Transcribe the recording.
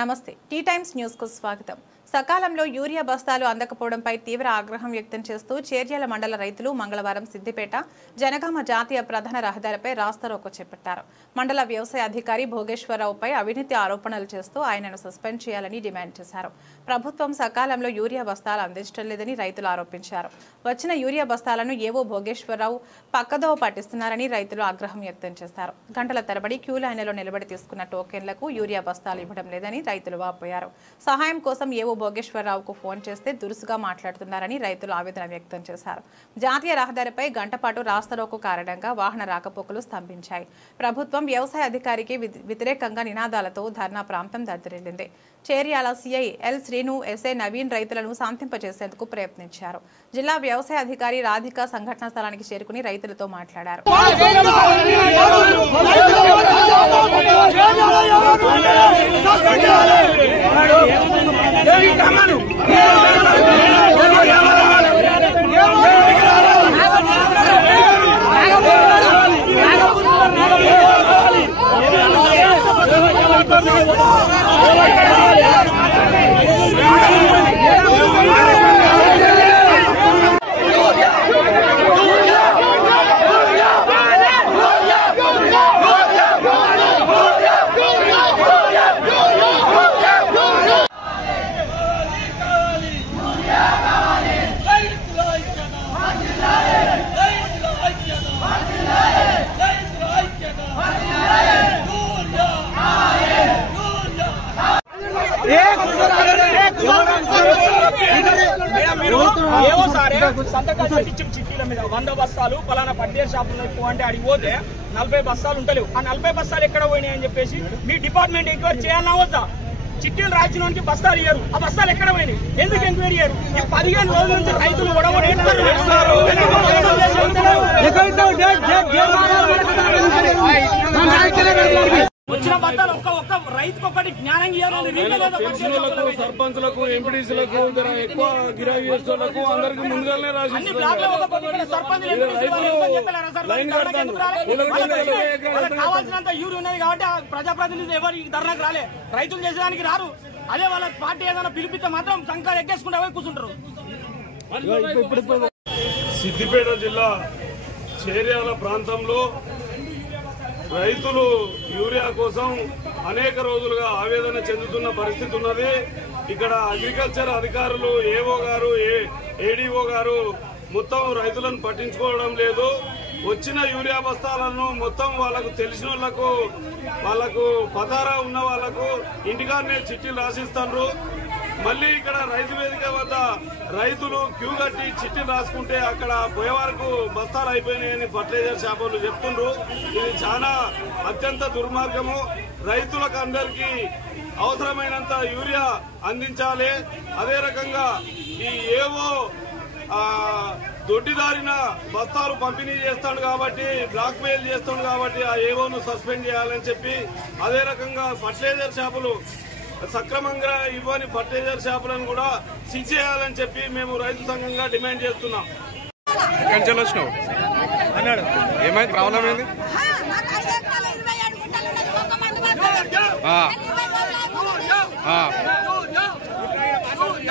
నమస్తే tea times news కు స్వాగతం। సకాలంలో యూరియా బస్తాలు అందకపోవడంపై తీవ్ర ఆగ్రహం వ్యక్తం చేస్తూ చేర్యాల మండల రైతులు మంగళవారం సిద్దిపేట జనగామ జాతీయ ప్రధాన రహదారిపై రాస్తారోకో చేపట్టారు। మండల వ్యవసాయ అధికారి భోగేశ్వరరావుపై అవినీతి ఆరోపణలు చేస్తూ ఆయనను సస్పెండ్ చేయాలని డిమాండ్ చేశారు। ప్రభుత్వం సకాలంలో యూరియా బస్తాలు అందించడం లేదని రైతులు ఆరోపించారు। వచ్చిన యూరియా బస్తాలను ఏవో భోగేశ్వరరావు పక్కదోవ పట్టిస్తున్నారని రైతులు ఆగ్రహం వ్యక్తం చేశారు। గంటల తరబడి క్యూ లైన్లలో నిలబడి తీసుకున్న టోకెన్లకు యూరియా బస్తాలు ఇవ్వడం లేదని రైతులు వాపోయారు। సహాయం కోసం ఏవో భోగేశ్వరరావుకు ఫోన్ చేస్తే దురుసుగా మాట్లాడుతున్నారని రైతులు ఆవేదన వ్యక్తం చేశారు। జాతీయ రహదారిపై గంటపాటు రాస్తారోకో కారణంగా వాహన రాకపోకలు స్తంభించాయి। ప్రభుత్వం వ్యవసాయ అధికారికి వ్యతిరేకంగా నినాదాలతో ధర్నా ప్రాంతం దద్దరిల్లింది। Cheriyal CI L Srinu SI Naveen రైతులను శాంతింపజేసేందుకు ప్రయత్నించారు। జిల్లా వ్యవసాయ అధికారి రాధిక సంఘటనా స్థలానికి చేరుకుని రైతులతో మాట్లాడారు। చిట్టీల మీద 100 బస్తాలు పలానా పడ్డేరు షాపులో ఎక్కువ అంటే అడిగి పోతే 40 బస్తాలు ఉంటలేవు। ఆ 40 బస్తాలు ఎక్కడ పోయినాయి అని చెప్పేసి మీ డిపార్ట్మెంట్ ఎంక్వైరీ చేయాలన్నా వద్దా? చిట్టీలు రాసినోనికి బస్తాలు ఇయ్యారు, ఆ బస్తాలు ఎక్కడ పోయినాయి? ఎందుకు ఎంక్వైరీ ఇయ్యారు? ఈ 15 రోజుల నుంచి రైతులు వచ్చిన బస్తాలు ఒక్క రైతుకు ఒకటి జ్ఞానం సర్పంచులకు ఎంపీడీసీలకు ఎక్కువ గిరాకీ చేసేవాళ్ళకు అందరికి ముందుగానే రాసి కావాల్సినంత యూరి ఉన్నది కాబట్టి ప్రజాప్రతినిధులు ఎవరు ధర్నాకు రాలే, రైతులు చేసేదానికి రారు। అదే వాళ్ళ పార్టీ ఏదైనా పిలిపిస్తే మాత్రం సంఘాలు ఎక్కేసుకుంటే పోయి కూర్చుంటారు। సిద్దిపేట జిల్లా చేర్యాల ప్రాంతంలో రైతులు యూరియా కోసం అనేక రోజులుగా ఆవేదన చెందుతున్న పరిస్థితి ఉన్నది। ఇక్కడ అగ్రికల్చర్ అధికారులు ఏఓ గారు ఏడీఓ గారు మొత్తం రైతులను పట్టించుకోవడం లేదు। వచ్చిన యూరియా బస్తాలను మొత్తం వాళ్ళకు తెలిసిన వాళ్ళకు పతారా ఉన్న వాళ్ళకు ఇంటికాడనే చిట్టీలు రాసిస్తారు। మళ్ళీ ఇక్కడ రైతు వేదిక వద్ద రైతులు క్యూ కట్టి చిట్టీలు రాసుకుంటే అక్కడ పోయే వరకు బస్తాలు అయిపోయినాయని ఫర్టిలైజర్ షాపులు చెప్తుండ్రు। ఇది చాలా అత్యంత దుర్మార్గము। రైతులకు అందరికీ అవసరమైనంత యూరియా అందించాలి। అదే రకంగా ఈ ఏవో దొడ్డిదారిన బస్తాలు పంపిణీ చేస్తాడు కాబట్టి బ్లాక్ మెయిల్ చేస్తాడు కాబట్టి ఆ ఏవోను సస్పెండ్ చేయాలని చెప్పి, అదే రకంగా ఫర్టిలైజర్ షాపులు సక్రమంగా ఇవ్వని ఫర్టిలైజర్ షాపులను కూడా సీజ్ చేయాలని చెప్పి మేము రైతు సంఘంగా డిమాండ్ చేస్తున్నాం। అన్నాడు ఏమైంది ప్రాబ్లం ఏంది?